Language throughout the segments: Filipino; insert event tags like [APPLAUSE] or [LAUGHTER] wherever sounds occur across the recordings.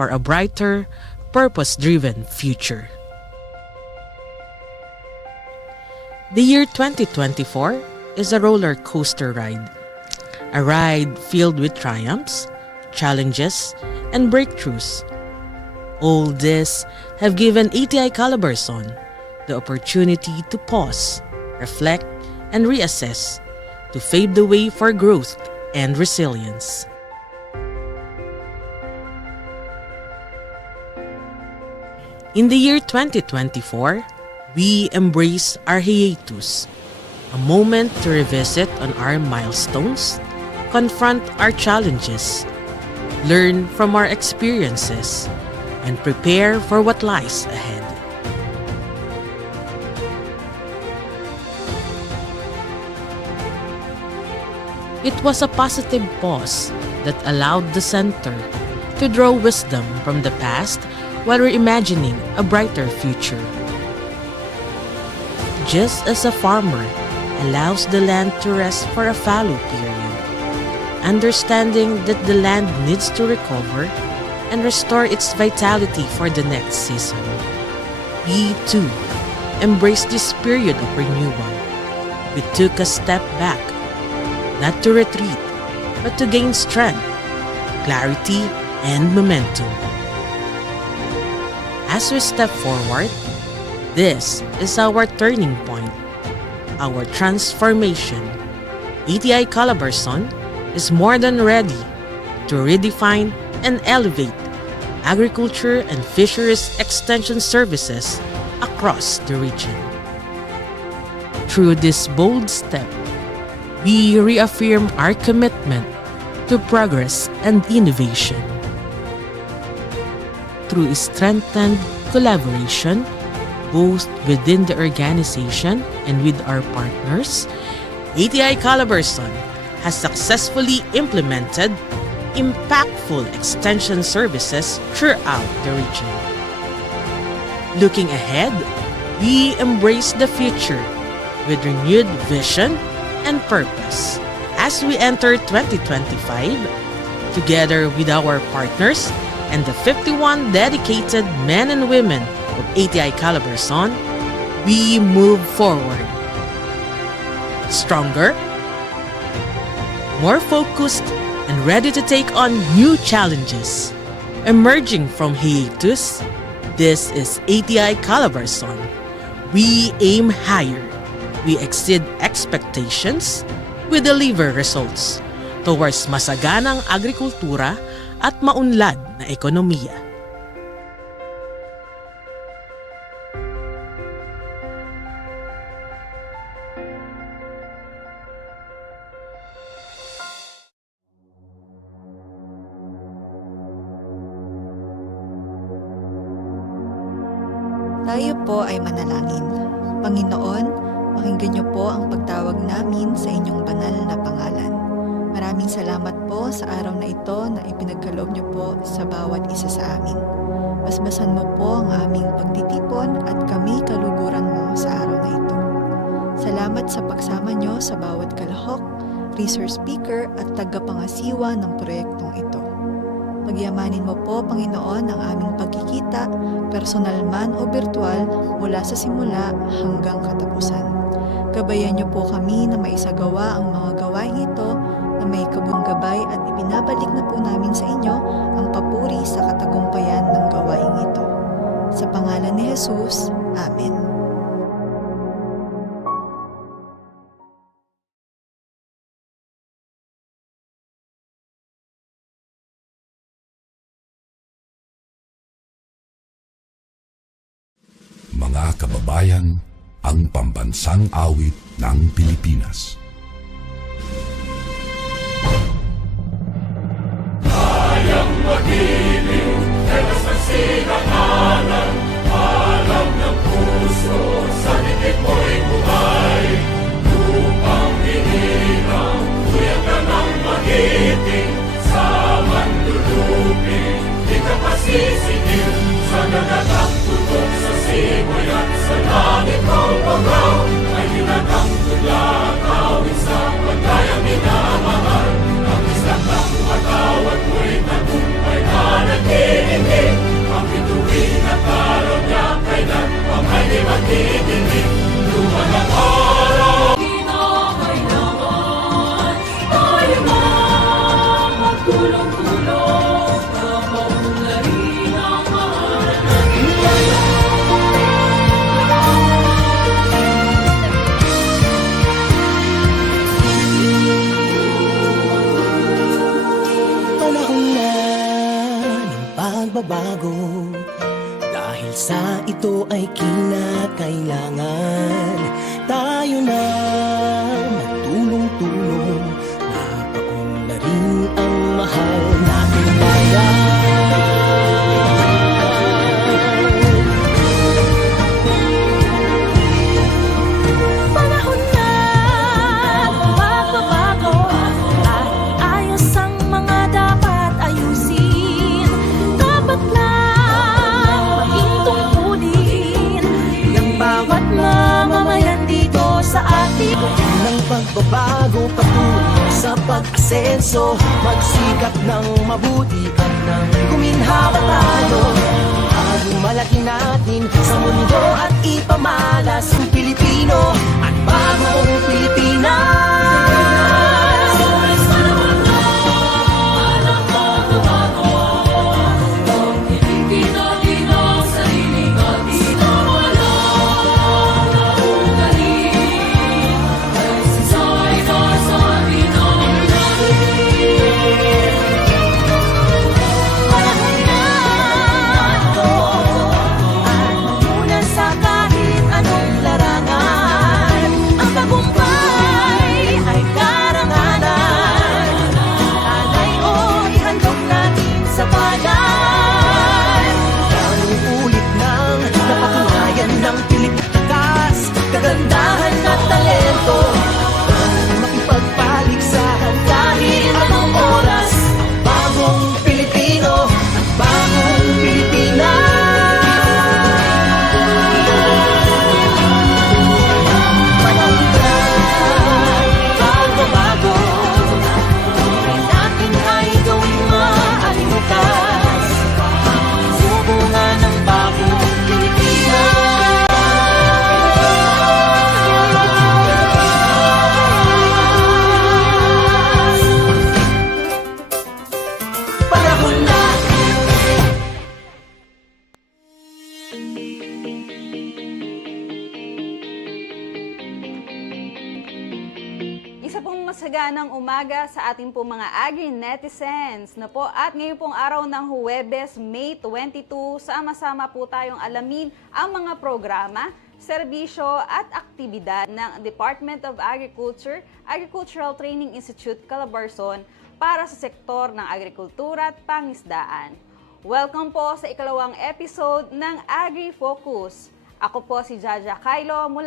for a brighter, purpose driven future. The year 2024 is a roller coaster ride. A ride filled with triumphs, challenges, and breakthroughs. All this have given ATI Calabarzon the opportunity to pause, reflect, and reassess to pave the way for growth and resilience. In the year 2024, we embrace our hiatus, a moment to revisit on our milestones, confront our challenges, learn from our experiences, and prepare for what lies ahead. It was a positive pause that allowed the center to draw wisdom from the past while reimagining a brighter future. Just as a farmer allows the land to rest for a fallow period, understanding that the land needs to recover and restore its vitality for the next season. We too embraced this period of renewal. We took a step back, not to retreat, but to gain strength, clarity, and momentum. As we step forward, this is our turning point, our transformation. ATI Calabarzon is more than ready to redefine and elevate agriculture and fisheries extension services across the region. Through this bold step, we reaffirm our commitment to progress and innovation. Through strengthened collaboration, both within the organization and with our partners, ATI Calabarzon has successfully implemented impactful extension services throughout the region. Looking ahead, we embrace the future with renewed vision and purpose as we enter 2025 together with our partners and the 51 dedicated men and women of ATI Calabarzon, we move forward. Stronger, more focused, and ready to take on new challenges. Emerging from hiatus, this is ATI Calabarzon. We aim higher. We exceed expectations. We deliver results towards masaganang agrikultura at maunlad na ekonomiya. Tayo po ay manalangin. Panginoon, pakinggan niyo po ang pagtawag namin sa inyong banal na pangalan. Maraming salamat po sa araw na ito na ipinagkaloob niyo po sa bawat isa sa amin. Basbasan mo po ang aming pagtitipon at kami kaluguran mo sa araw na ito. Salamat sa pagsama niyo sa bawat kalahok, resource speaker at tagapangasiwa ng proyektong ito. Pagyamanin mo po, Panginoon, ang aming pagkikita, personal man o virtual, mula sa simula hanggang katapusan. Gabayan niyo po kami na maisagawa ang mga gawain ito may kabung gabay at ibinabalik na po namin sa inyo ang papuri sa katagumpayan ng gawain ito. Sa pangalan ni Jesus, Amen. Mga kababayan, ang pambansang awit ng Pilipinas. Sa ito ay kinakailangan. Tayo na magtulong-tulong Napaunlarin ang mahal pagbabago patungo sa pag-asenso. Magsikap ng mabuti at nang guminhawa tayo. Ang malaki natin sa mundo at ipamalas ang Pilipino Isa pong masaganang umaga sa ating pong mga agri-netizens na po at ngayon pong araw ng Huwebes, May 22, sama-sama po tayong alamin ang mga programa, serbisyo at aktibidad ng Department of Agriculture, Agricultural Training Institute, Calabarzon para sa sektor ng agrikultura at pangisdaan. Welcome po sa ikalawang episode ng Agri-Focus. Ako po si Jaja Kailo mula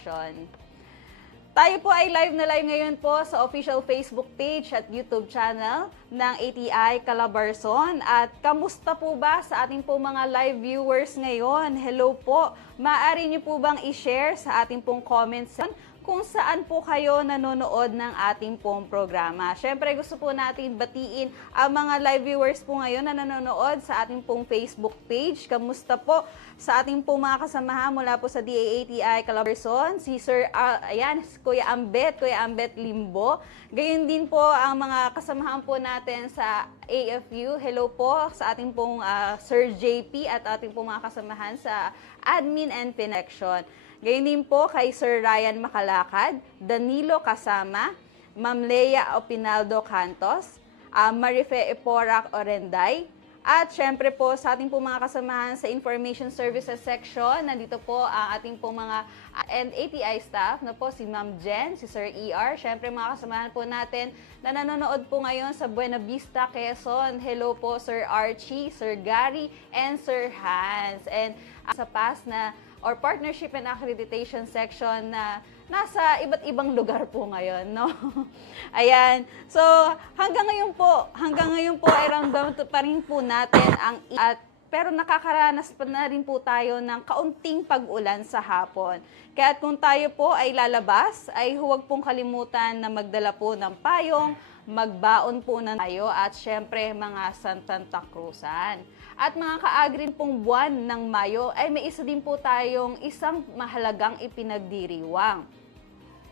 tayo po ay live na live ngayon po sa official Facebook page at YouTube channel ng ATI Calabarzon. At kamusta po ba sa ating po mga live viewers ngayon? Hello po! Maaari niyo po bang i-share sa ating pong comments kung saan po kayo nanonood ng ating pong programa. Siyempre gusto po natin batiin ang mga live viewers po ngayon na nanonood sa ating pong Facebook page. Kamusta po sa ating pong mga kasamahan mula po sa DAATI Calabarzon, si Sir, ah, ayan, Kuya Ambet, Kuya Ambet Limbo. Gayun din po ang mga kasamahan po natin sa AFU. Hello po sa ating pong ah, Sir JP at ating pong mga kasamahan sa Admin and Connection. Gayun din po kay Sir Ryan Makalakad, Danilo Kasama, Ma'am Lea Opinaldo Cantos, uh, Marife Eporac Orenday, at syempre po sa ating po mga kasamahan sa Information Services Section, nandito po ang ating po mga uh, and ATI staff na po si Ma'am Jen, si Sir ER, syempre mga kasamahan po natin na nanonood po ngayon sa Buena Vista, Quezon. Hello po Sir Archie, Sir Gary, and Sir Hans. And uh, sa past na or partnership and accreditation section na nasa iba't ibang lugar po ngayon, no? [LAUGHS] Ayan. So, hanggang ngayon po, hanggang ngayon po ay ramdam pa rin po natin ang at pero nakakaranas pa na rin po tayo ng kaunting pag-ulan sa hapon. Kaya kung tayo po ay lalabas, ay huwag pong kalimutan na magdala po ng payong, magbaon po na tayo at syempre mga Santa Cruzan. At mga kaagrin pong buwan ng Mayo ay may isa din po tayong isang mahalagang ipinagdiriwang.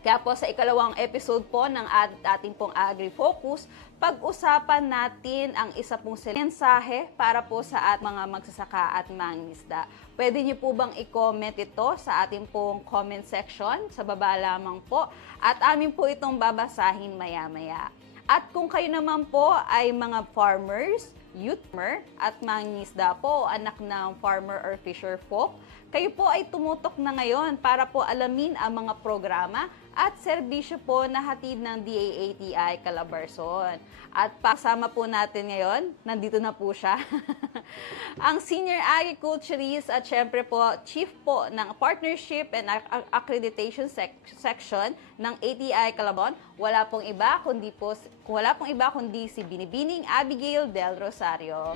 Kaya po sa ikalawang episode po ng at- ating pong Agri-Focus, pag-usapan natin ang isa pong mensahe para po sa at mga magsasaka at mangisda. Pwede niyo po bang i-comment ito sa ating pong comment section sa baba lamang po at amin po itong babasahin maya-maya. At kung kayo naman po ay mga farmers, youthmer at mangingisda po, anak ng farmer or fisher folk. Kayo po ay tumutok na ngayon para po alamin ang mga programa at serbisyo po na hatid ng DAATI Calabarzon. At pasama po natin ngayon, nandito na po siya, [LAUGHS] ang Senior Agriculturist at syempre po Chief po ng Partnership and Ac- Ac- Accreditation Sec- Section ng ATI Calabarzon. Wala pong iba kundi po wala pong iba kundi si Binibining Abigail Del Rosario.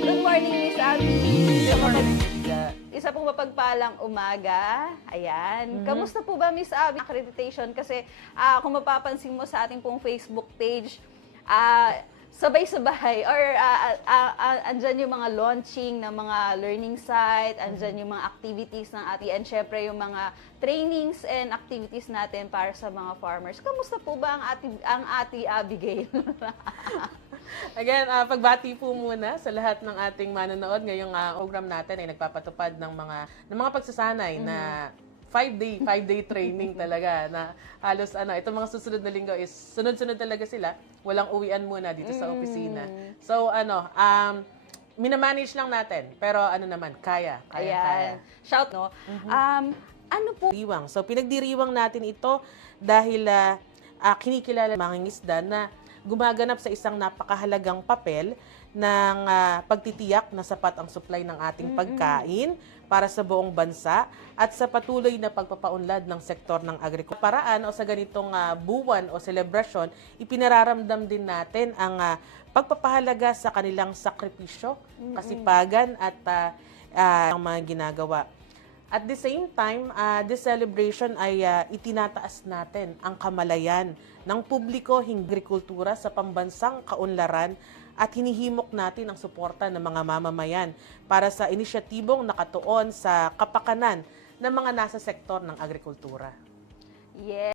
Good morning, Miss Abby. Isa pong mapagpalang umaga. Ayan. Kamusta po ba, Miss Abby? Accreditation kasi ah, kung mapapansin mo sa ating pong Facebook page, ah, sabay-sabay [LAUGHS] or ah, ah, ah, andyan yung mga launching ng mga learning site, andyan yung mga activities ng ating and syempre yung mga trainings and activities natin para sa mga farmers. Kamusta po ba ang ati, ang ati Abigail? [LAUGHS] Again, ah, pagbati po muna sa lahat ng ating manonood ngayong ah, program natin ay nagpapatupad ng mga ng mga pagsasanay na five day five day training talaga na halos ano itong mga susunod na linggo is sunod-sunod talaga sila. Walang uwian muna dito sa opisina. So ano um minamanage lang natin pero ano naman kaya kaya kaya. Ayan. Shout, no? Um, ano po? Diriwang. So pinagdiriwang natin ito dahil ah, ah, kinikilala mga ngisda na gumaganap sa isang napakahalagang papel ng ah, pagtitiyak na sapat ang supply ng ating pagkain para sa buong bansa at sa patuloy na pagpapaunlad ng sektor ng agrikultura. Paraan o sa ganitong ah, buwan o selebrasyon, ipinararamdam din natin ang ah, pagpapahalaga sa kanilang sakripisyo, kasipagan at ah, ah, ang mga ginagawa. At the same time, uh, this celebration ay uh, itinataas natin ang kamalayan ng publiko hinggil agrikultura sa pambansang kaunlaran at hinihimok natin ang suporta ng mga mamamayan para sa inisyatibong nakatuon sa kapakanan ng mga nasa sektor ng agrikultura. Yes.